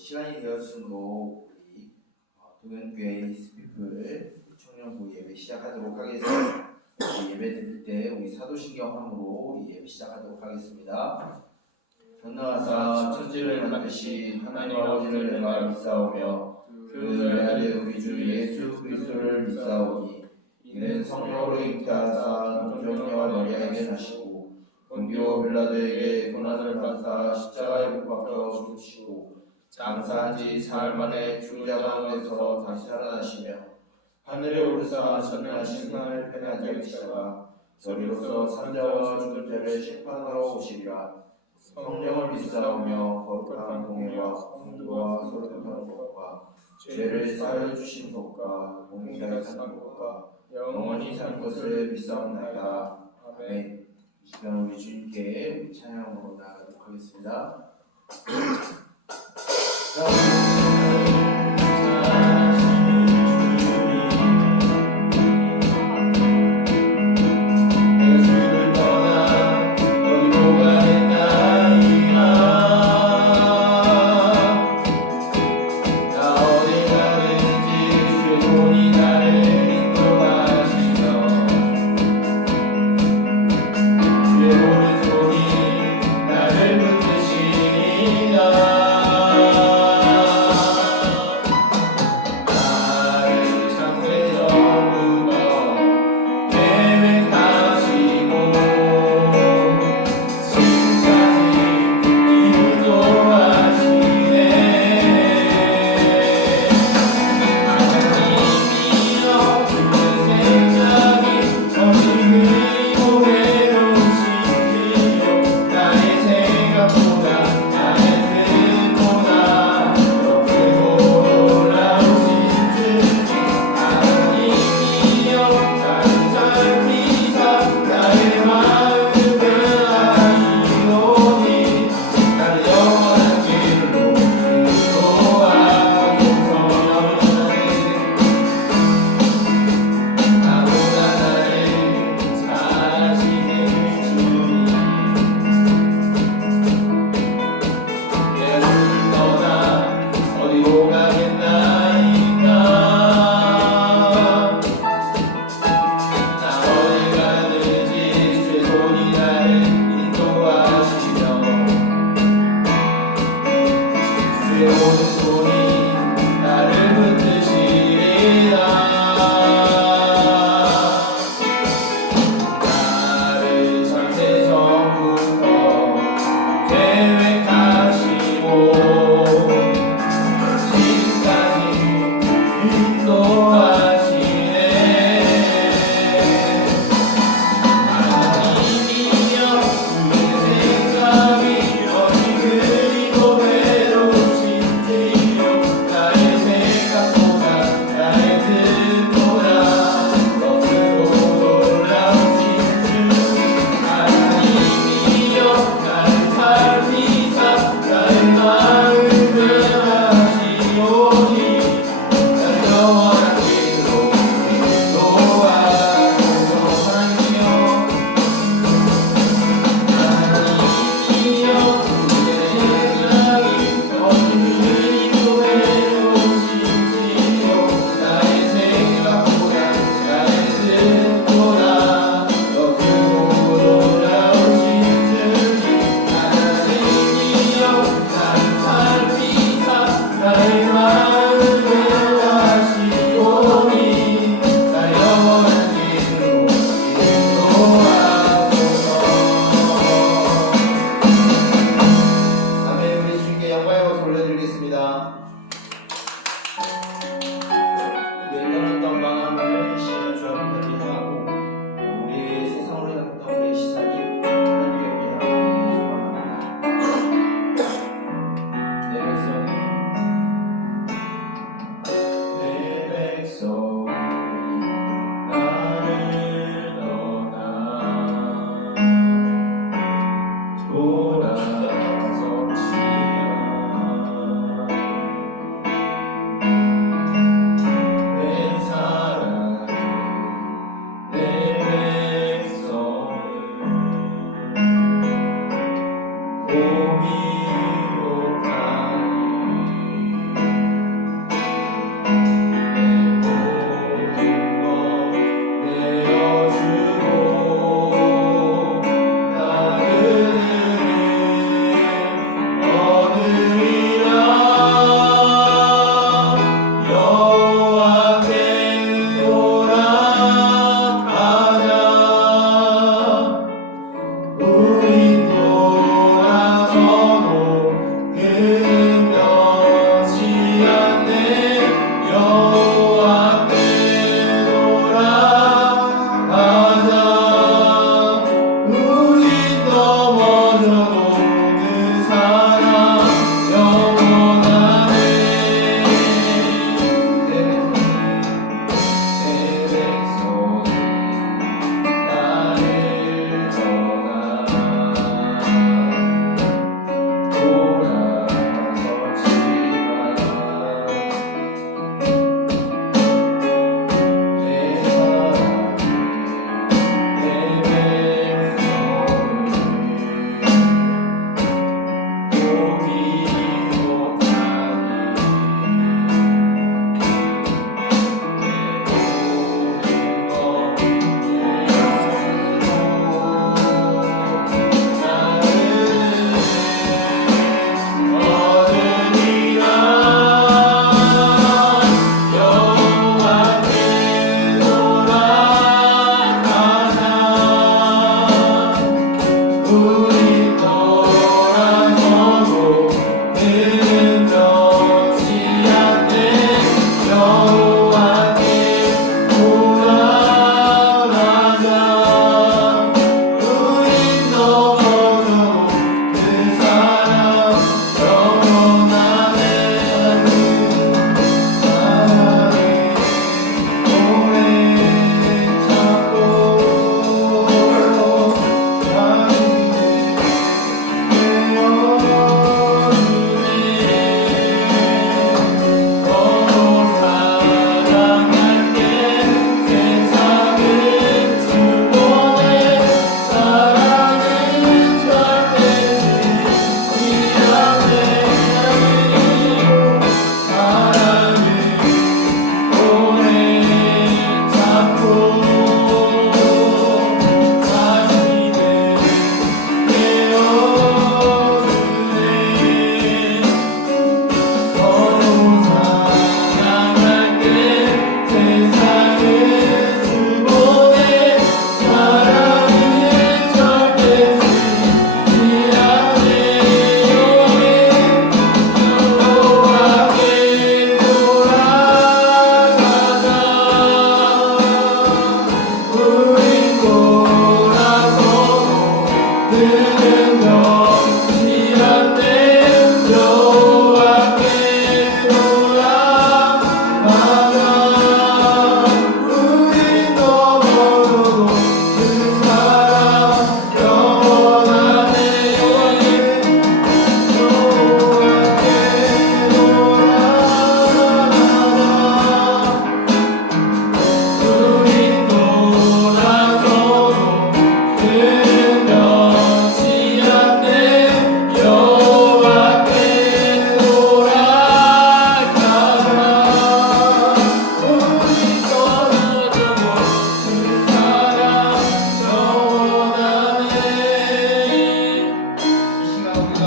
시간이 되었으므로 우리 동현교회 스피플 청년부 예배 시작하도록 하겠습니다. 우리 예배 드릴 때 우리 사도신경함으로 우리 예배 시작하도록 하겠습니다. 전능하사 천지를 만드신 하나님 아버지를 내가 믿사오며 그 외아들 우리 주 예수 그리스도를 믿사오니 이는 성령으로 잉태하사 동정녀 마리아에게 나시고 본디오 빌라도에게 고난을 받사 십자가에 못 박혀 죽으시고 장사한 지 사흘 만에 죽은 자 가운데서 다시 살아나시며 하늘에 오르사 전능하신 하늘 편에 앉아 계시다가 저리로서 산자와 죽은 자를 심판하러 오시리라. 성령을 믿사오며 거룩한 공예와 성도와 소득하는 것과 죄를 사하여 주신 것과 공의를 사는 것과 영원히 사는 것을 믿사옵나이다. 아멘. 이 시간 우리 주님께 찬양으로 나아가도록 하겠습니다.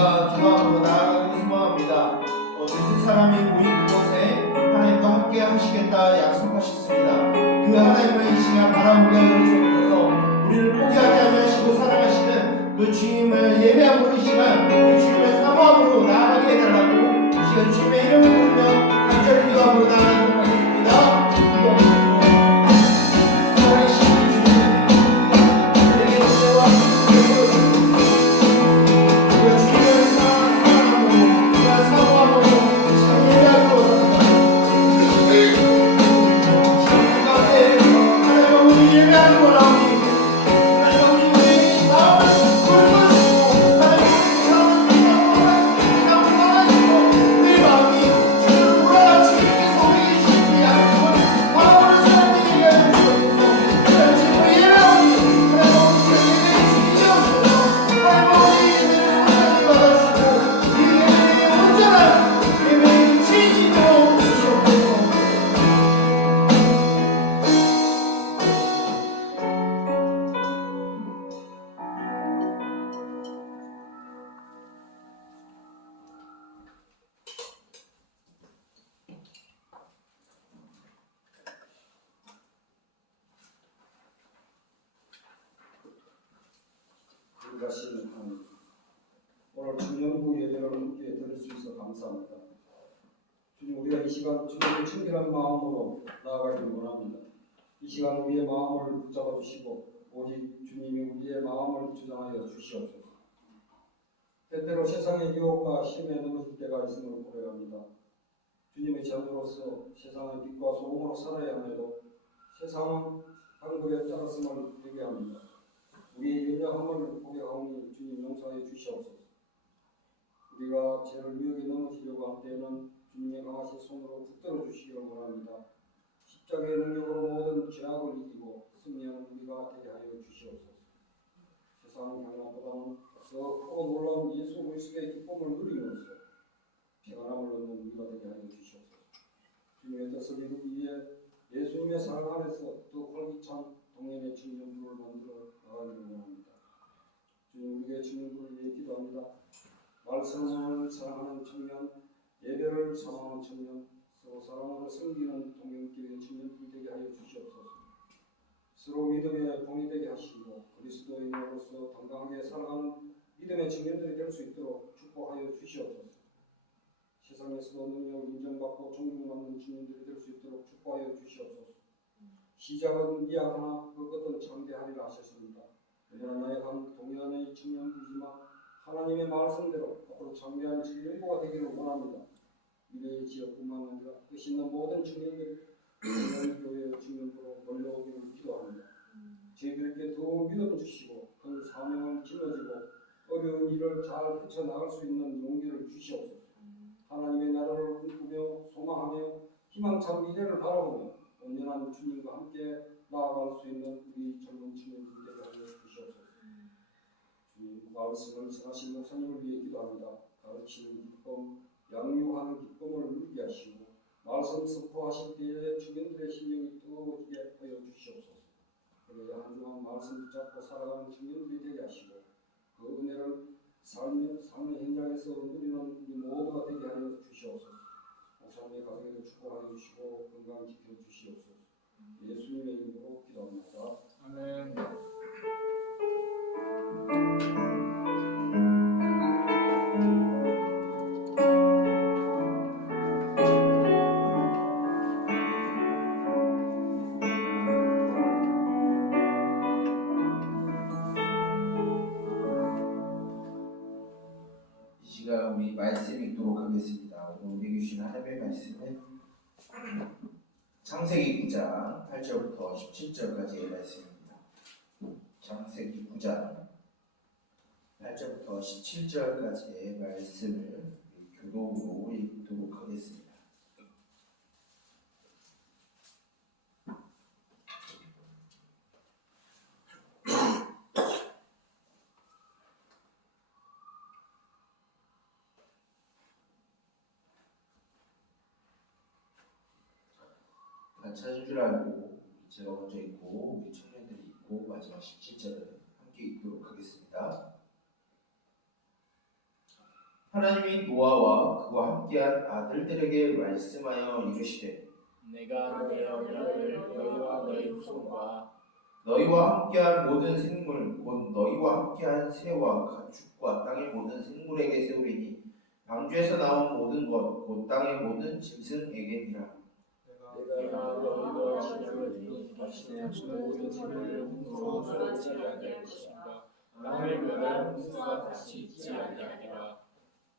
우리가 기도함으로 나아가기 소망합니다. 두세 사람이 모인 그곳에 하나님과 함께 하시겠다 약속하셨습니다. 그 하나님을 이 시간 바라보게 하여 주옵소서. 우리를 포기하지 않으시고 사랑하시는 그 주님을 예배하고 이 시간 그 주님의 사모함으로 나아가게 해달라고 이 시간 주님의 이름을 부르며 간절히 기도함으로 나아가도록 하겠습니다. 인자하신 하나님, 오늘 청년부 예배를 함께 드릴 수 있어 감사합니다. 주님, 우리가 이 시간 주님의 청결한 마음으로 나아가기를 원합니다. 이 시간 우리의 마음을 붙잡아 주시고 오직 주님이 우리의 마음을 주장하여 주시옵소서. 때때로 세상의 유혹과 힘에 넘어질 때가 있음을 고려합니다. 주님의 자녀로서 세상의 빛과 소금으로 살아야 함에도 세상은 한국에 짜랐음을 회개합니다. 우리의 연약함을 고백하오니 주님 용서해 주시옵소서. 우리가 죄를 미혹에 넘어지려고 할 때에는 주님의 강하신 손으로 붙들어 주시기를 원합니다. 십자가의 능력으로 모든 죄악을 이기고 승리하는 우리가 되게 하여 주시옵소서. 세상 향락보다는 더 크고 놀라운 예수 그리스도의 기쁨을 누림으로써 평안함을 얻는 우리가 되게 하여 주시옵소서. 주님의 뜻을 이루기 위해 예수님의 사랑 안에서 더 활기찬 동행의 청년부를 만들어 나가기를 원합니다. 주님, 우리의 청년부를 위해 기도합니다. 말씀을 사랑하는 청년, 예배를 사랑하는 청년, 서로 사랑으로 섬기는 동행길의 청년들 되게 하여 주시옵소서. 서로 믿음의 봉이 되게 하시고 그리스도인으로서 당당하게 살아가는 믿음의 청년들이 될 수 있도록 축복하여 주시옵소서. 세상에서도 능력을 인정받고 존경받는 청년들이 될 수 있도록 축복하여 주시옵소서. 시작은 미약하나 그 끝은 장대하리라 하셨습니다. 그러나 나약한 동일한의 청년들이지만 하나님의 말씀대로 앞으로 장대한 청년부가 되기를 원합니다. 미래의 지역뿐만 아니라 뜻 있는 모든 청년들이 교회의 청년부로 놀러오기를 기도합니다. 저희들에게 더 믿음 주시고 큰 사명을 짊어지고 어려운 일을 잘 헤쳐나갈 수 있는 용기를 주시옵소서. 하나님의 나라를 꿈꾸며 소망하며 희망찬 미래를 바라보며 온전한 주님과 함께 나아갈 수 있는 우리 젊은 청년들이 되게 하여 주시옵소서. 주님, 말씀을 전하신 목사님을 위해 기도합니다. 가르치는 기쁨, 양육하는 기쁨을 누리게 하시고 말씀 선포하실 때에 청년들의 심령이 뜨거워지게 하여 주시옵소서. 그래야 한 주간 말씀 붙잡고 살아가는 청년들이 되게 하시고 그 은혜를 삶의 현장에서 누리는 우리 모두가 되게 하여 주시옵소서. 목사님의 가정에도 축복하여 주시고 건강 지켜 주시옵소서. 예수님의 이름으로 기도합니다. 아멘. 이 시간 우리 말씀 읽도록 하겠습니다. 오늘 우리 주신 하나님의 말씀은 창세기 9장 8절부터 17절까지의 말씀입니다. 창세기 9장 8절부터 17절까지의 말씀을 교독으로 읽도록 하겠습니다. 다 찾은 줄 알고 제가 먼저 읽고 우리 청년들이 읽고 마지막 17절을 함께 읽도록 하겠습니다. 하나님이 노아와 그와 함께한 아들들에게 말씀하여 이르시되 내가 내 언약을 너희와 너희 후손과 너희와 함께한 모든 생물 곧 너희와 함께한 새와 가축과 땅의 모든 생물에게 세우리니 방주에서 나온 모든 것 곧 땅의 모든 짐승에게니라. 내가 너희와 지내니 다시는 모든 생물을 홍수로 하지 아니할 것인가. 땅을 멸할 홍수가 다시 있지 아니하리라.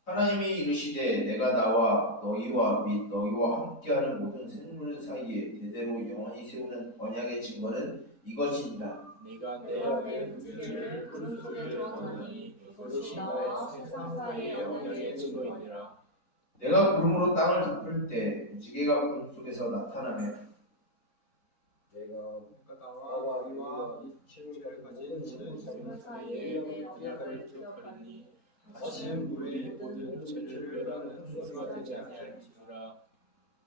하나님이 이르시되 내가 나와 너희와 및 너희와 함께하는 모든 생물 사이에 대대로 영원히 세우는 언약의 증거는 이것이니라. 내가 내 안에 무지를 푸른 속에 들어가니 이것이 나와 세상 사이의 언약의 증거이니라. 내가 구름으로 땅을 덮을 때 무지개가 구름 속에서 나타나며 내가 나와 너희와 친구를 가진 생물 사이에 내 언약을 기억하리니 다시는 물이 모든 죄를 멸하는 홍수가 되지 아니할지니라.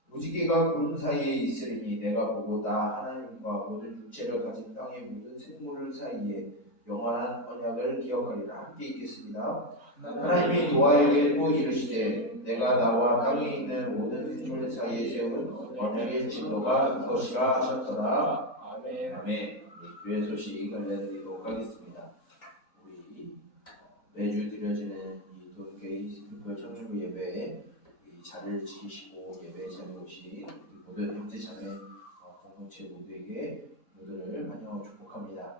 무지개가 구름 사이에 있으리니 내가 보고 나 하나님과 모든 육체를 가진 땅의 모든 생물 사이에 영원한 언약을 기억하리라. 함께 읽겠습니다. 하나님이 노아에게 또 이르시되 내가 나와 땅에 있는 모든 생물 사이에 세운 언약의 증거가 이것이라 하셨더라. 아멘. 아멘. 교회 소식 알려드리도록 하겠습니다. 우리 매주 드려지는 이 도쿄 스피커 청년부 예배에 이 자리를 지키시고 예배에 참여하신 모든 형제 자매 공동체 모두에게 모두를 환영하고 축복합니다.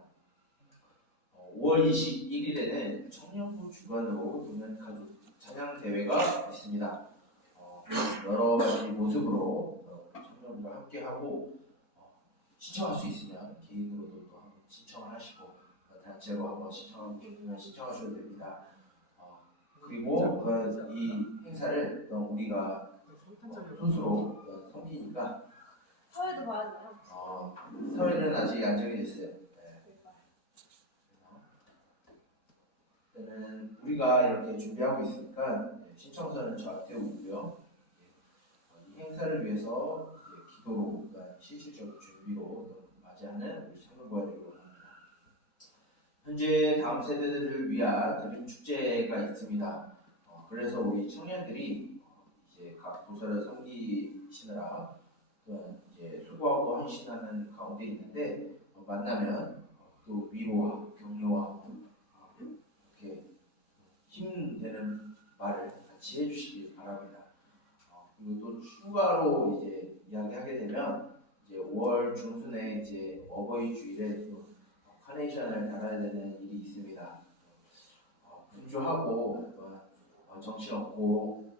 5월 21일에는 청년부 주관으로 보는 가족 찬양 대회가 있습니다. 여러 가지 모습으로 청년부가 함께하고 신청할 수 있으면 개인으로도 또 한번 신청을 하시고 단체로 한번 신청하고 싶으면 신청하셔도 됩니다. 그리고 이 행사를 우리가 스스로 섬기니까 사회도 봐야 돼요. 사회는 아직 안 정해졌어요. 때는 우리가 이렇게 준비하고 있으니까 신청서는 저한테 오고요. 이 행사를 위해서 기도로 실질적 준비로 맞이하는 우리 청년부가 되기로 합니다. 현재 다음 세대들을 위한 드림 축제가 있습니다. 그래서 우리 청년들이 이제 각 부서를 섬기시느라 이제 수고하고 헌신하는 가운데 있는데 만나면 또 위로와 격려와 이렇게 힘되는 말을 같이 해주시길 바랍니다. 그리고 또 추가로 이제 이야기하게 되면 이제 5월 중순에 이제 어버이 주일에 또 카네이션을 달아야 되는 일이 있습니다. 분주하고 정신없고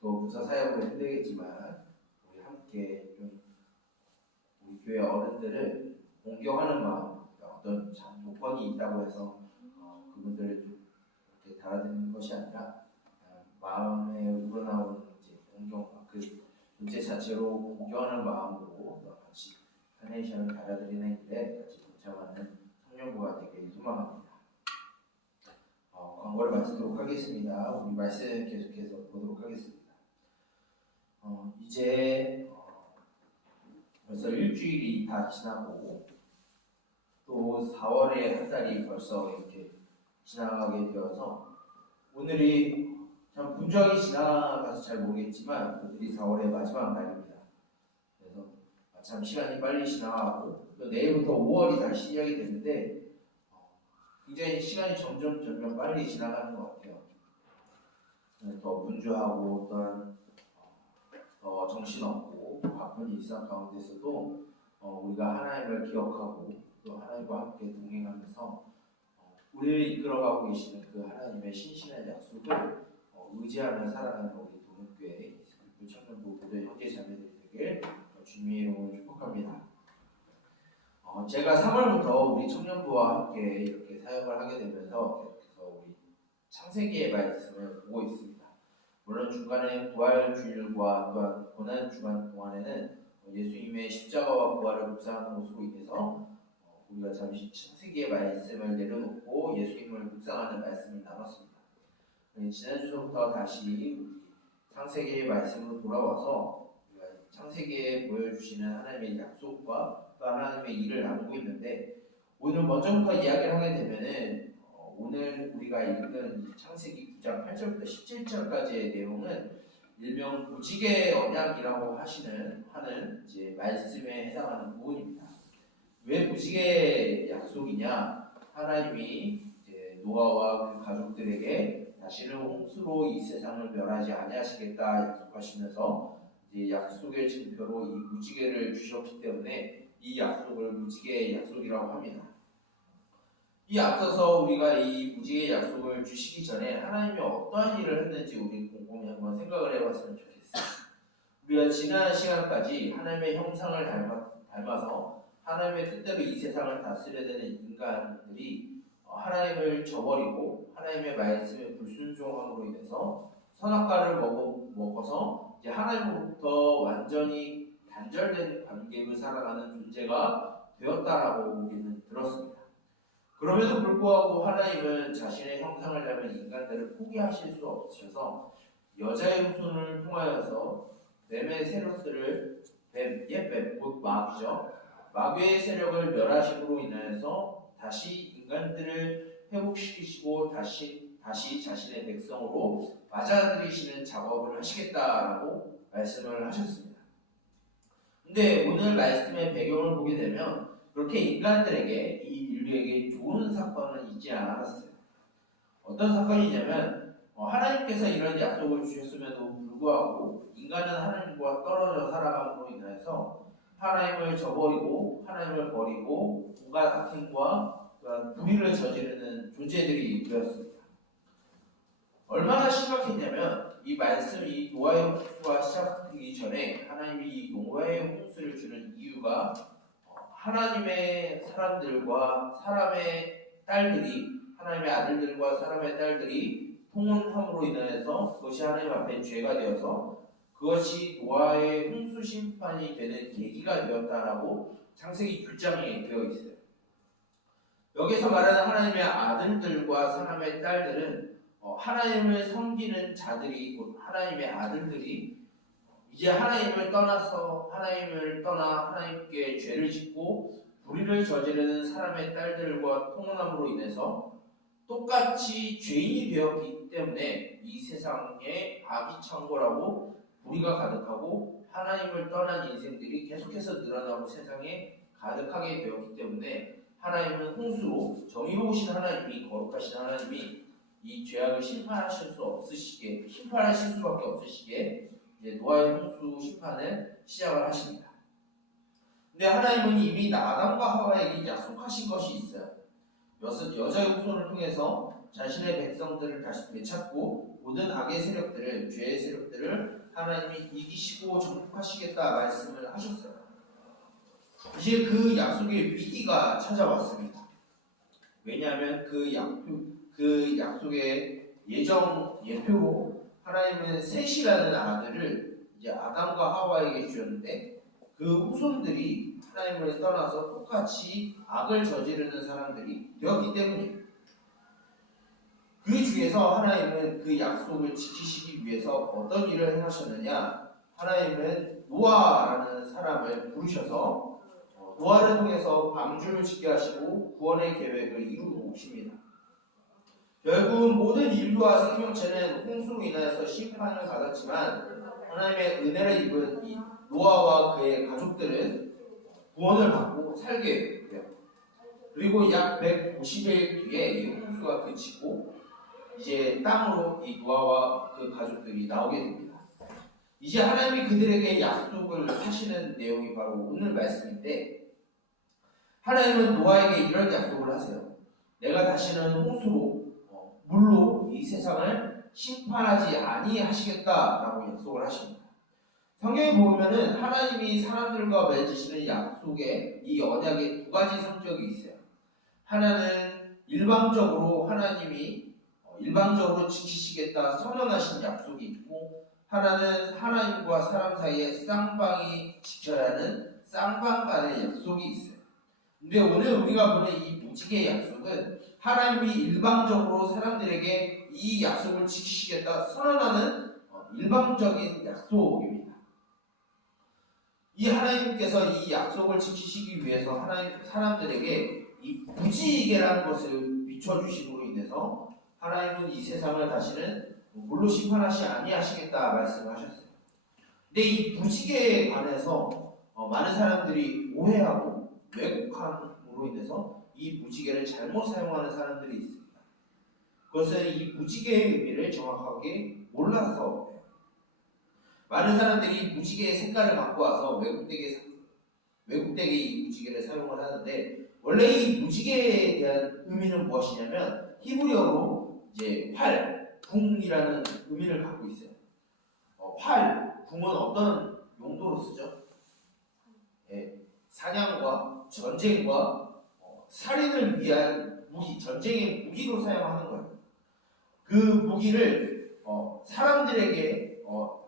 또 부서 사역도 힘들겠지만 우리 함께 좀 우리 교회 어른들을 공경하는 마음, 어떤 조건이 있다고 해서 그분들을 좀 이렇게 달아드리는 것이 아니라 마음에 우러나오는 이제 공경과 그 존재 자체로 공경하는 마음으로 같이 카네이션을 달아드리는 일에 같이 동참하는 청년부가 되길 소망합니다. 광고를 마치도록 하겠습니다. 우리 말씀 계속해서 보도록 하겠습니다. 이제 벌써 일주일이 다 지나고 또 4월의 한 달이 벌써 이렇게 지나가게 되어서 오늘이 참 분주하게 지나가서 잘 모르겠지만 오늘이 4월의 마지막 날입니다. 그래서 참 시간이 빨리 지나가고 또 내일부터 5월이 다시 시작이 되는데 굉장히 시간이 점점 빨리 지나가는 것 같아요. 더 분주하고 또한 더 정신없고 바쁜 일상 가운데서도 우리가 하나님을 기억하고 또 하나님과 함께 동행하면서 우리를 이끌어가고 계시는 그 하나님의 신실한 약속을 의지하며 살아가는 우리 동역교회 스크립트 청년부 모든 형제 자매들이 되길 주님의 이름으로 축복합니다. 제가 3월부터 우리 청년부와 함께 이렇게 사역을 하게 되면서 계속해서 우리 창세기의 말씀을 보고 있습니다. 물론 중간에 부활 주일과 또한 고난 주간 동안에는 예수님의 십자가와 부활을 묵상하는 것으로 인해서 우리가 잠시 창세기의 말씀을 내려놓고 예수님을 묵상하는 말씀을 나눴습니다. 지난주부터 다시 우리 창세기의 말씀으로 돌아와서 우리가 창세기에 보여주시는 하나님의 약속과 또 하나님의 일을 나누고 있는데 오늘 먼저부터 이야기를 하게 되면은 오늘 우리가 읽은 창세기 6장 8절부터 17절까지의 내용은 일명 무지개 언약이라고 하는 이제 말씀에 해당하는 부분입니다. 왜 무지개 약속이냐? 하나님이 이제 노아와 그 가족들에게 다시는 홍수로 이 세상을 멸하지 아니하시겠다 약속하시면서 이제 약속의 증표로 이 무지개를 주셨기 때문에 이 약속을 무지개 약속이라고 합니다. 이 앞서서 우리가 이 무지개 약속을 주시기 전에 하나님이 어떠한 일을 했는지 우리 곰곰이 한번 생각을 해봤으면 좋겠어요. 우리가 지난 시간까지 하나님의 형상을 닮아서 하나님의 뜻대로 이 세상을 다스려야 되는 인간들이 하나님을 저버리고 하나님의 말씀에 불순종함으로 인해서 선악과를 먹어서 이제 하나님으로부터 완전히 단절된 관계를 살아가는 존재가 되었다라고 우리는 들었습니다. 그럼에도 불구하고 하나님은 자신의 형상을 닮은 인간들을 포기하실 수 없으셔서 여자의 후손을 통하여서 뱀의 세력들을 뱀, 곧 마귀죠. 마귀의 세력을 멸하심으로 인하여서 다시 인간들을 회복시키시고 다시 자신의 백성으로 맞아들이시는 작업을 하시겠다라고 말씀을 하셨습니다. 근데 오늘 말씀의 배경을 보게 되면 그렇게 인간들에게 이 인류에게 좋은 사건은 있지 않았어요. 어떤 사건이냐면 하나님께서 이런 약속을 주셨음에도 불구하고 인간은 하나님과 떨어져 살아감으로 인해서 하나님을 저버리고 하나님을 버리고 온갖 악행과 불의를 저지르는 존재들이 되었습니다. 얼마나 심각했냐면 이 노아의 홍수가 시작되기 전에 하나님이 이 노아의 홍수를 주는 이유가 하나님의 사람들과 사람의 딸들이 하나님의 아들들과 사람의 딸들이 통혼함으로 인하여서 그것이 하나님 앞에 죄가 되어서 그것이 노아의 홍수 심판이 되는 계기가 되었다라고 창세기 6장에 되어 있어요. 여기서 말하는 하나님의 아들들과 사람의 딸들은 하나님을 섬기는 자들이 곧 하나님의 아들들이 이제 하나님을 떠나 하나님께 죄를 짓고 불의를 저지르는 사람의 딸들과 통혼함으로 인해서 똑같이 죄인이 되었기 때문에 이 세상에 악이 창궐하고 불의가 가득하고 하나님을 떠난 인생들이 계속해서 늘어나고 세상에 가득하게 되었기 때문에 하나님은 홍수로 정의로우신 하나님이 거룩하신 하나님이 이 죄악을 심판하실 수밖에 없으시게 이제 노아의 홍수 심판을 시작을 하십니다. 근데 하나님은 이미 아담과 하와에게 약속하신 것이 있어요. 여자의 후손을 통해서 자신의 백성들을 다시 되찾고 모든 악의 세력들을, 죄의 세력들을 하나님이 이기시고 정복하시겠다 말씀을 하셨어요. 이제 그 약속의 위기가 찾아왔습니다. 왜냐하면 그 약속의 예표로 하나님은 셋이라는 아들을 이제 아담과 하와에게 주셨는데 그 후손들이 하나님을 떠나서 똑같이 악을 저지르는 사람들이 되었기 때문이에요. 그 중에서 하나님은 그 약속을 지키시기 위해서 어떤 일을 행하셨느냐? 하나님은 노아라는 사람을 부르셔서 노아를 통해서 방주를 짓게 하시고 구원의 계획을 이루고 오십니다. 결국 모든 인류와 생명체는 홍수로 인하여서 심판을 받았지만 하나님의 은혜를 입은 이 노아와 그의 가족들은 구원을 받고 살게 돼요. 그리고 약 150일 뒤에 이 홍수가 그치고 이제 땅으로 이 노아와 그 가족들이 나오게 됩니다. 이제 하나님이 그들에게 약속을 하시는 내용이 바로 오늘 말씀인데 하나님은 노아에게 이런 약속을 하세요. 내가 다시는 홍수로 물로 이 세상을 심판하지 아니하시겠다라고 약속을 하십니다. 성경에 보면은 하나님이 사람들과 맺으시는 약속에 이 언약에 두 가지 성격이 있어요. 하나는 하나님이 일방적으로 지키시겠다 선언하신 약속이 있고 하나는 하나님과 사람 사이에 쌍방이 지켜야 하는 쌍방 간의 약속이 있어요. 근데 오늘 우리가 보는 이 무지개 약속은 하나님이 일방적으로 사람들에게 이 약속을 지키시겠다 선언하는 일방적인 약속입니다. 이 하나님께서 이 약속을 지키시기 위해서 사람들에게 이 무지개라는 것을 비춰주심으로 인해서 하나님은 이 세상을 다시는 물로 심판하시 아니하시겠다 말씀하셨어요. 근데 이 무지개에 관해서 많은 사람들이 오해하고 왜곡함으로 인해서 이 무지개를 잘못 사용하는 사람들이 있습니다. 그것은 이 무지개의 의미를 정확하게 몰라서 많은 사람들이 무지개의 색깔을 갖고 와서 왜곡되게 이 무지개를 사용을 하는데 원래 이 무지개에 대한 의미는 무엇이냐면 히브리어로 이제 활, 궁이라는 의미를 갖고 있어요. 활, 궁은 어떤 용도로 쓰죠? 사냥과 전쟁과 살인을 위한 무기, 전쟁의 무기로 사용하는 거예요. 그 무기를 사람들에게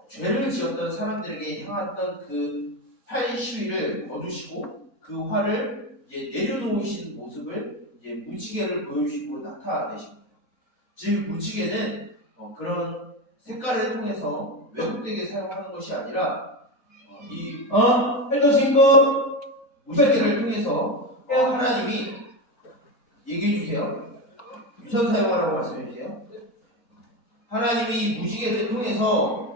죄를 지었던 사람들에게 향했던 그 활 시위를 거두시고 그 활을 이제 내려놓으신 모습을 이제 무지개를 보여주심으로 나타내십니다. 즉 무지개는 그런 색깔을 통해서 왜곡되게 사용하는 것이 아니라 이 해주신거 무지개를 통해서 하나님이 얘기해 주세요. 유선 사용하라고 말씀해 주세요. 하나님이 무지개를 통해서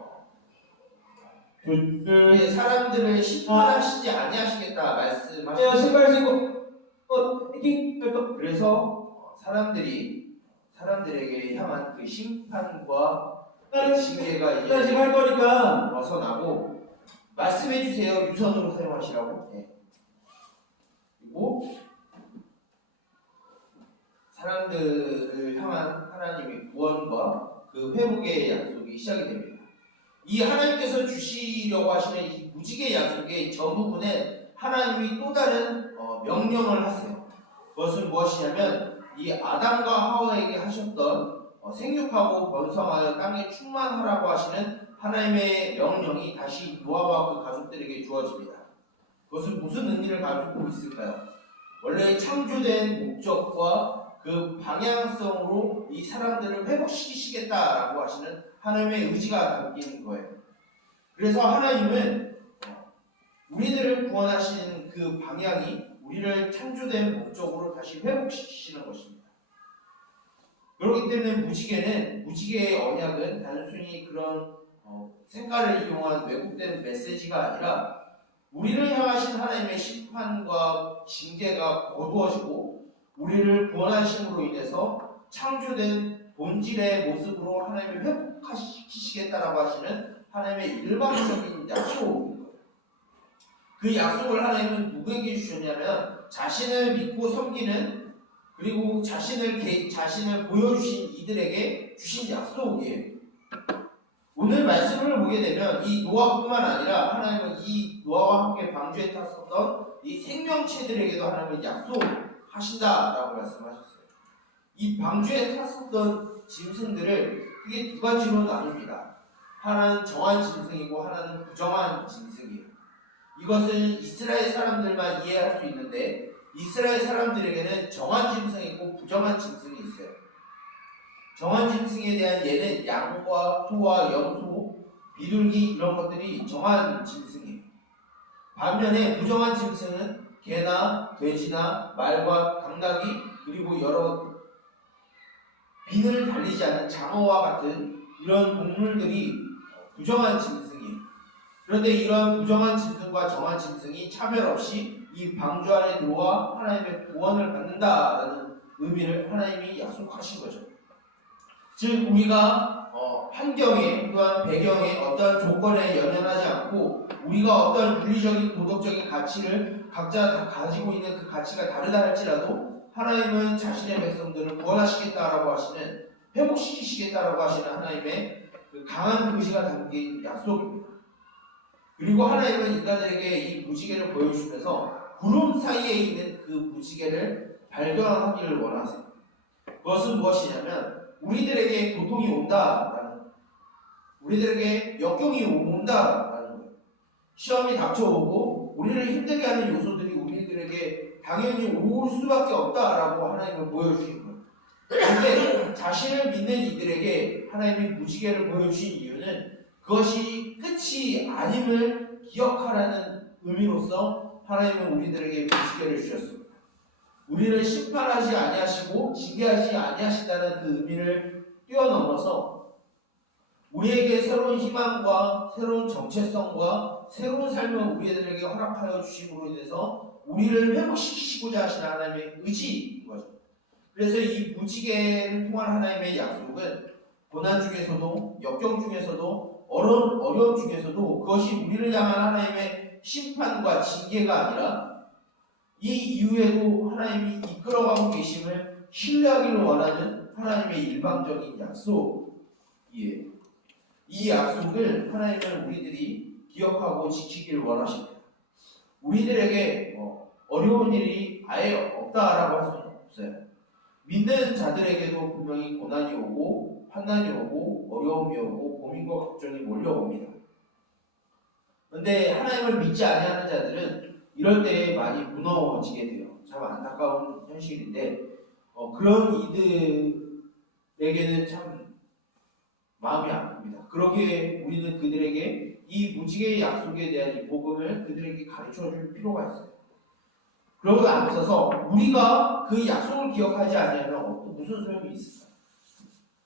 사람들을 심판하시지 아니하시겠다 말씀하셨어요. 신발 신고 그래서 사람들에게 향한 그 심판과 징계가 이제 할 거니까 벗어나고 말씀해 주세요. 유선으로 사용하시라고. 그리고 사람들을 향한 하나님의 구원과 그 회복의 약속이 시작이 됩니다. 이 하나님께서 주시려고 하시는 이 무지개 약속의 전부분에 하나님이 또 다른 명령을 하세요. 그것은 무엇이냐면 이 아담과 하와에게 하셨던 생육하고 번성하여 땅에 충만하라고 하시는 하나님의 명령이 다시 노아와 그 가족들에게 주어집니다. 그것은 무슨 의미를 가지고 있을까요? 원래 창조된 목적과 그 방향성으로 이 사람들을 회복시키시겠다라고 하시는 하나님의 의지가 담긴 거예요. 그래서 하나님은 우리들을 구원하시는 그 방향이 우리를 창조된 목적으로 다시 회복시키시는 것입니다. 그렇기 때문에 무지개의 언약은 단순히 그런 색깔을 이용한 왜곡된 메시지가 아니라 우리를 향하신 하나님의 심판과 징계가 거두어지고 우리를 구원하심으로 인해서 창조된 본질의 모습으로 하나님을 회복시키시겠다라고 하시는 하나님의 일방적인 약속인 거예요. 그 약속을 하나님은 누구에게 주셨냐면 자신을 믿고 섬기는 그리고 자신을 보여주신 이들에게 주신 약속이에요. 오늘 말씀을 보게 되면 이 노아뿐만 아니라 하나님은 이 노아와 함께 방주에 탔었던 이 생명체들에게도 하나님은 약속하신다라고 말씀하셨어요. 이 방주에 탔었던 짐승들을 크게 두 가지로 나눕니다. 하나는 정한 짐승이고 하나는 부정한 짐승이에요. 이것은 이스라엘 사람들만 이해할 수 있는데 이스라엘 사람들에게는 정한 짐승이 있고 부정한 짐승이 있어요. 정한 짐승에 대한 예는 양과 소와 염소, 비둘기 이런 것들이 정한 짐승이에요. 반면에 부정한 짐승은 개나 돼지나 말과 당나귀 그리고 여러 비늘 달리지 않는 장어와 같은 이런 동물들이 부정한 짐승이에요. 그런데 이런 부정한 짐승과 정한 짐승이 차별 없이 이 방주 안에 들어와 하나님의 구원을 받는다라는 의미를 하나님이 약속하신 거죠. 즉 우리가 환경에 또한 배경에 어떤 조건에 연연하지 않고 우리가 어떤 윤리적인 도덕적인 가치를 각자 다 가지고 있는 그 가치가 다르다 할지라도 하나님은 자신의 백성들을 구원하시겠다라고 하시는 회복시키시겠다라고 하시는 하나님의 그 강한 의지가 담긴 약속입니다. 그리고 하나님은 인간들에게 이 무지개를 보여주시면서 구름 사이에 있는 그 무지개를 발견하기를 원하세요. 그것은 무엇이냐면 우리들에게 고통이 온다라는 거예요. 우리들에게 역경이 온다라는 거예요. 시험이 닥쳐오고 우리를 힘들게 하는 요소들이 우리들에게 당연히 올 수밖에 없다라고 하나님은 보여주신 거예요. 그런데 자신을 믿는 이들에게 하나님이 무지개를 보여주신 이유는 그것이 끝이 아님을 기억하라는 의미로서 하나님은 우리들에게 무지개를 주셨습니다. 우리를 심판하지 아니하시고 징계하지 아니하신다는 그 의미를 뛰어넘어서 우리에게 새로운 희망과 새로운 정체성과 새로운 삶을 우리들에게 허락하여 주심으로 인해서 우리를 회복시키시고자 하시는 하나님의 의지인 거죠. 그래서 이 무지개를 통한 하나님의 약속은 고난 중에서도 역경 중에서도 어려움 중에서도 그것이 우리를 향한 하나님의 심판과 징계가 아니라 이 이후에도 하나님이 이끌어가고 계심을 신뢰하기를 원하는 하나님의 일방적인 약속이에요. 이 약속을 하나님은 우리들이 기억하고 지키기를 원하십니다. 우리들에게 어려운 일이 아예 없다라고 할 수는 없어요. 믿는 자들에게도 분명히 고난이 오고 환난이 오고 어려움이 오고 고민과 걱정이 몰려옵니다. 그런데 하나님을 믿지 아니하는 자들은 이럴 때 많이 무너지게 돼요. 참 안타까운 현실인데 그런 이들에게는 참 마음이 아픕니다. 그러기에 우리는 그들에게 이 무지개의 약속에 대한 이 복음을 그들에게 가르쳐 줄 필요가 있어요. 그러고 앞서서 우리가 그 약속을 기억하지 않으면 무슨 소용이 있을까?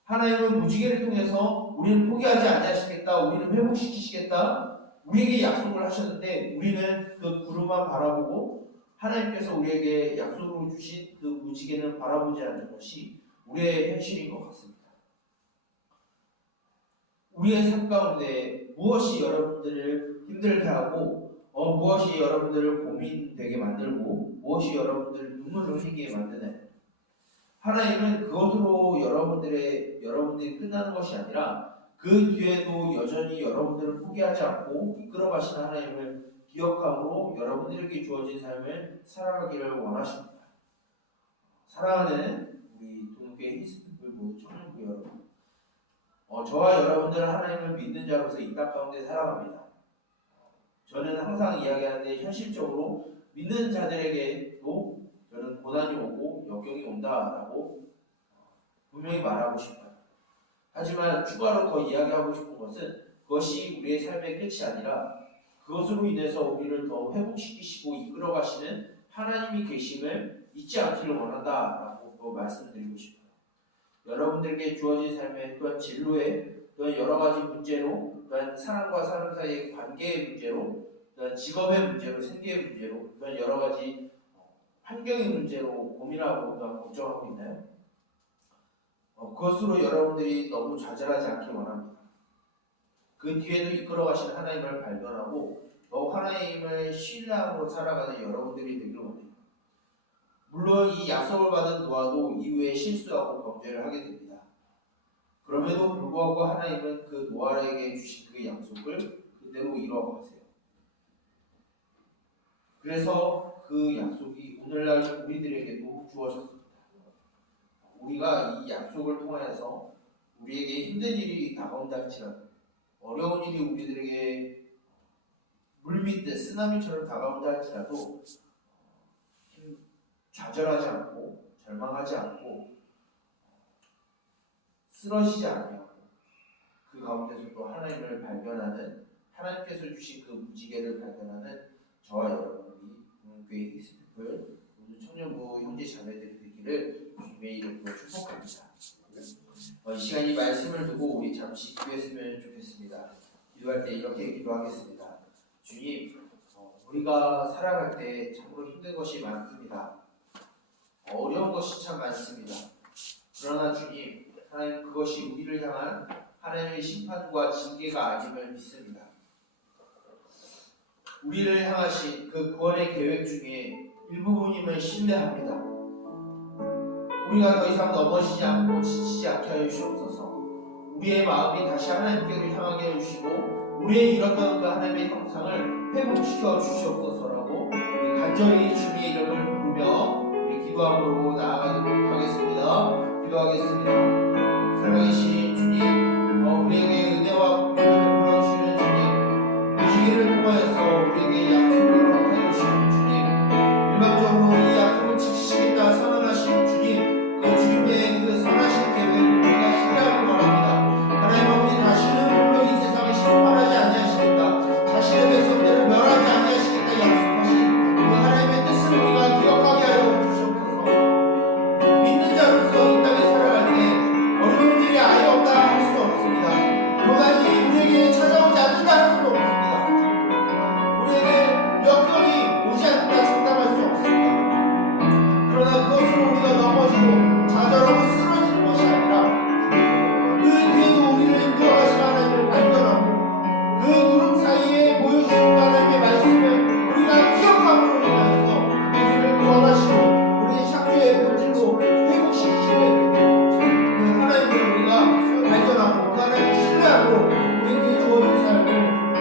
하나님은 무지개를 통해서 우리를 포기하지 아니하시겠다, 우리를 회복시키시겠다, 우리에게 약속을 하셨는데 우리는 그 구름만 바라보고 하나님께서 우리에게 약속으로 주신 그 무지개는 바라보지 않는 것이 우리의 현실인 것 같습니다. 우리의 삶 가운데 무엇이 여러분들을 힘들게 하고 무엇이 여러분들을 고민되게 만들고 무엇이 여러분들을 눈물을 흘리게 만드나요? 하나님은 그것으로 여러분들이 끝나는 것이 아니라 그 뒤에도 여전히 여러분들을 포기하지 않고 이끌어가시는 하나님을 기억함으로 여러분들에게 주어진 삶을 살아가기를 원하십니다. 사랑하는 우리 동교회 히스피플 모두 청년부 여러분, 저와 여러분들은 하나님을 믿는 자로서 이 땅 가운데 살아갑니다. 저는 항상 이야기하는데 현실적으로 믿는 자들에게도 저는 고난이 오고 역경이 온다라고 분명히 말하고 싶어요. 하지만 추가로 더 이야기하고 싶은 것은 그것이 우리의 삶의 끝이 아니라 그것으로 인해서 우리를 더 회복시키시고 이끌어가시는 하나님이 계심을 잊지 않기를 원한다라고 또 말씀드리고 싶어요. 여러분들에게 주어진 삶의 또한 진로에 또한 여러 가지 문제로 또한 사람과 사람 사이의 관계의 문제로 또한 직업의 문제로 생계의 문제로 또한 여러 가지 환경의 문제로 고민하고 또한 걱정하고 있나요? 그것으로 여러분들이 너무 좌절하지 않기 원합니다. 그 뒤에도 이끌어가시는 하나님을 발견하고 더욱 하나님을 신뢰함으로 살아가는 여러분들이 되길 원해요. 물론 이 약속을 받은 노아도 이후에 실수하고 범죄를 하게 됩니다. 그럼에도 불구하고 하나님은 그 노아에게 주신 그 약속을 그대로 이뤄가세요. 그래서 그 약속이 오늘날 우리들에게도 주어졌습니다. 우리가 이 약속을 통하여서 우리에게 힘든 일이 다가온다 할지라도 어려운 일이 우리들에게 물밑에 쓰나미처럼 다가온다 할지라도 좌절하지 않고 절망하지 않고 쓰러지지 아니하고 그 가운데서 또 하나님을 발견하는 하나님께서 주신 그 무지개를 발견하는 저와 여러분이 교회 히스피플 모두 청년부 형제 자매들이 되기를 주님의 이름으로 축복합니다. 이 시간 이 말씀을 두고 우리 잠시 기도했으면 좋겠습니다. 기도할 때 이렇게 기도하겠습니다. 주님, 우리가 살아갈 때 참으로 힘든 것이 많습니다. 어려운 것이 참 많습니다. 그러나 주님, 하나님 그것이 우리를 향한 하나님의 심판과 징계가 아님을 믿습니다. 우리를 향하신 그 구원의 계획 중에 일부분임을 신뢰합니다. 우리가 더 이상 넘어지지 않고 지치지 않게 하여 주시옵소서. 우리의 마음이 다시 하나님께로 향하게 해주시고 우리의 잃었던 그 하나님의 형상을 회복시켜 주시옵소서라고 우리 간절히 주님의 이름을 부르며 우리 기도함으로 나아가도록 하겠습니다. 기도하겠습니다. 살아계신 주님, 우리에게 은혜와 공평을 불러주시는 주님, 무지개를 통하여서 우리에게 약속을 하여 주시는 주님, 일방적으로 이 약속을 지키시겠다 선언하신 주님, 그 주님의 그 선하신 계획을 우리가 신뢰하기 원합니다. 하나님 아버지, 다시는 물론 이 세상을 심판하지 아니하시겠다, 자신의 백성들을 멸하지 아니하시겠다 약속하신 그 하나님의 뜻을 우리가 기억하게 하여 주시옵소서. 고난이 우리에게 찾아오지 않는다 할 수도 없습니다. 우리에게 역경이 오지 않는다 장담할 수 없습니다. 그러나 그것으로 우리가 넘어지고 좌절하고 쓰러지는 것이 아니라 그 뒤에도 우리를 인도하시는 하나님을 발견하고 그 구름 사이에 보여주신 하나님의 말씀을 우리가 기억함으로 인하여서 우리를 구원하시고 우리의 샤크의 본질로 회복시키시는 그 하나님을 우리가 발견하고 그 하나님을 신뢰하고 우리에게 주어진 삶을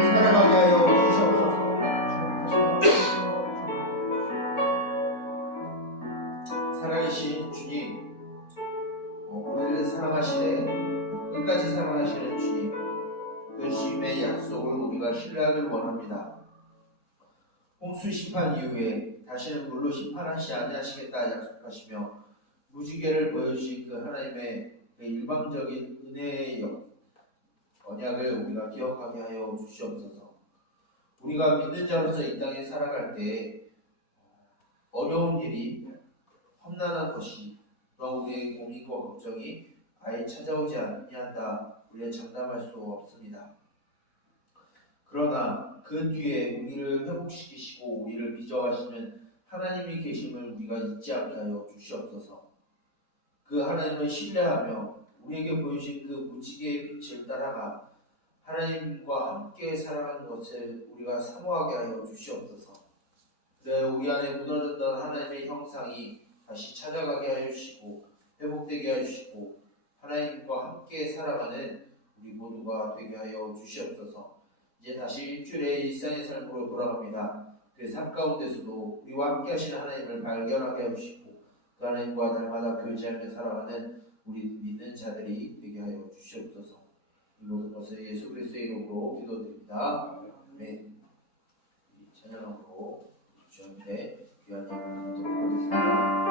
살아가게 하여 주시옵소서. 살아계신 주님, 우리를 사랑하시는 끝까지 사랑하시는 주님, 그 주님의 약속을 우리가 신뢰하길 원합니다. 홍수 심판 이후에 다시는 물로 심판하시지 아니하시겠다 약속하시며 무지개를 보여주신 그 하나님의 그 일방적인 은혜의 언약을 우리가 기억하게 하여 주시옵소서. 우리가 믿는 자로서 이 땅에 살아갈 때 어려운 일이 험난한 것이 또 우리의 고민과 걱정이 아예 찾아오지 아니한다 우리가 장담할 수 없습니다. 그러나 그 뒤에 우리를 회복시키시고 우리를 빚어가시는 하나님이 계심을 우리가 잊지 않게 하여 주시옵소서. 그 하나님을 신뢰하며 우리에게 보여주신 그 무지개의 빛을 따라가 하나님과 함께 살아가는 것을 우리가 사모하게 하여 주시옵소서. 그래 우리 안에 무너졌던 하나님의 형상이 다시 찾아가게 하여 주시고 회복되게 하여 주시고 하나님과 함께 살아가는 우리 모두가 되게 하여 주시옵소서. 이제 다시 일주일의 일상의 삶으로 돌아갑니다. 그 삶 가운데서도 우리와 함께 하시는 하나님을 발견하게 하여 주시고 그 하나님과 날마다 교제하며 살아가는 우리 믿는 자들이 되게 하여 주시옵소서. 이 모든 것을 예수 그리스도의 이름으로 기도드립니다. 아멘. 찬양하고 주님께 귀한 예물 드리도록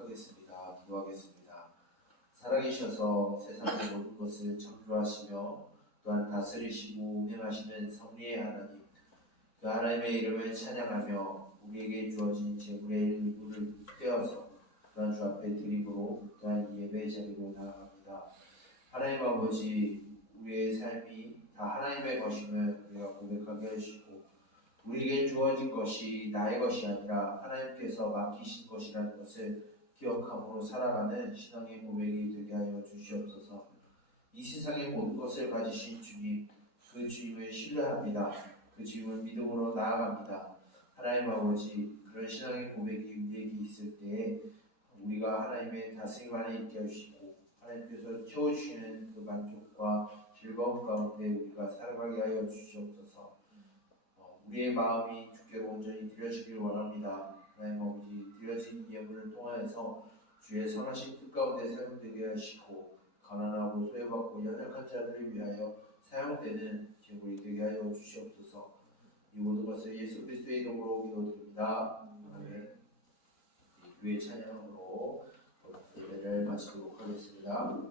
하겠습니다. 살아계셔서 세상의 모든 것을 창조하시며 또한 다스리시고 운행하시는 섭리의 하나님, 그 하나님의 이름을 찬양하며 우리에게 주어진 재물의 일부를 떼어서 또한 주 앞에 드림으로 또한 예배 자리로 나아갑니다. 하나님 아버지, 우리의 삶이 다 하나님의 것임을 우리가 고백하게 해주시고 우리에게 주어진 것이 나의 것이 아니라 하나님께서 맡기신 것이라는 것을 기억함으로 살아가는 신앙의 고백이 되게 하여 주시옵소서. 이 세상의 모든 것을 가지신 주님, 그 주님을 신뢰합니다. 그 주님을 믿음으로 나아갑니다. 하나님 아버지, 그런 신앙의 고백이 우리에게 있을 때에 우리가 하나님의 다스림 안에 있게 하시고 하나님께서 채워주시는 그 만족과 즐거움 가운데 우리가 살아가게 하여 주시옵소서. 우리의 마음이 주께로 온전히 드려지길 원합니다. 하나님 아버지, 드려진 예물을 통하여서 주의 선하신 뜻 가운데 사용되게 하시고 가난하고 소외받고 연약한 자들을 위하여 사용되는 제물이 되게 하여 주시옵소서. 이 모든 것을 예수 그리스도의 이름으로 기도드립니다. 아멘. 교회 찬양으로 예배를 마치도록 하겠습니다.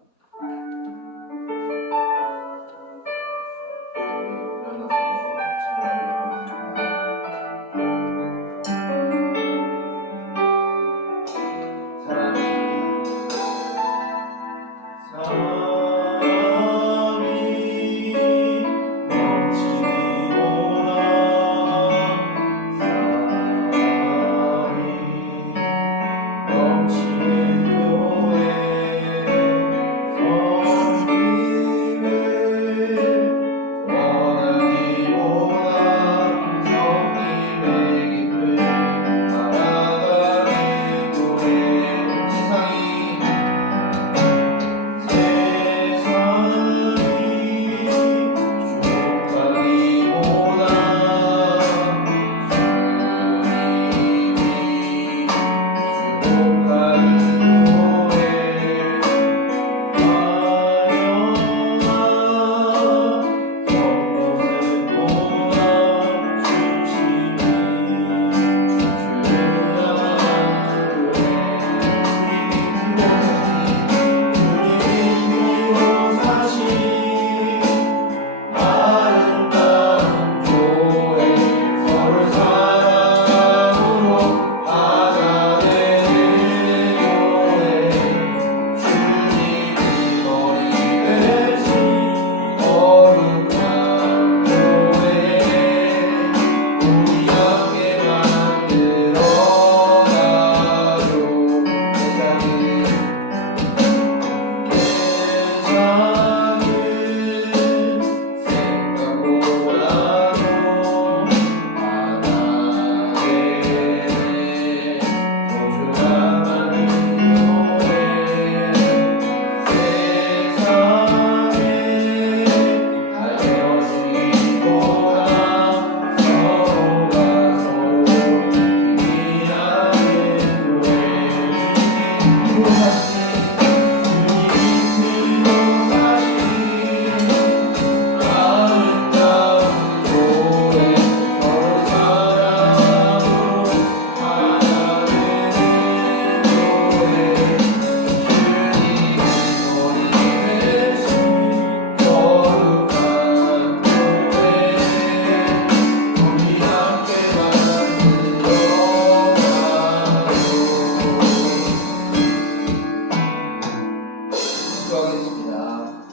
기도하겠습니다.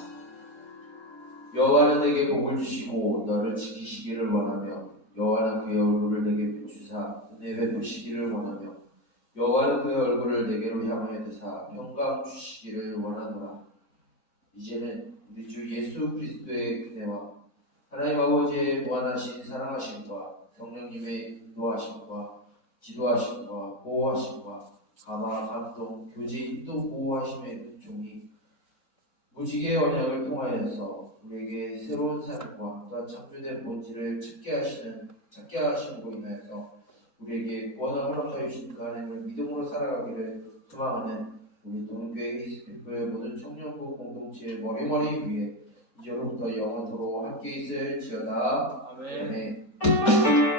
여호와는 내게 복을 주시고 너를 지키시기를 원하며 여호와는 그의 얼굴을 내게 비추사 은혜 베푸시기를 원하며 여호와는 그의 얼굴을 내게로 향하여 드사 평강 주시기를 원하노라. 이제는 우리 주 예수 그리스도의 은혜와 하나님 아버지의 무한하신 사랑하심과 성령님의 인도하심과 지도하심과 보호하심과 감화 감동 교제 인도 보호하심의 종이 무지개의 언약을 통하여서 우리에게 새로운 삶과 또한 창조된 본질을 찾게 하심으로 인하여서 우리에게 구원을 허락하여 주신 그 하나님을 믿음으로 살아가기를 소망하는 우리 도는교회 히스피플 모든 청년부 공동체의 머리머리 위에 이제로부터 영원토록 함께 있을지어다. 아멘. 아멘.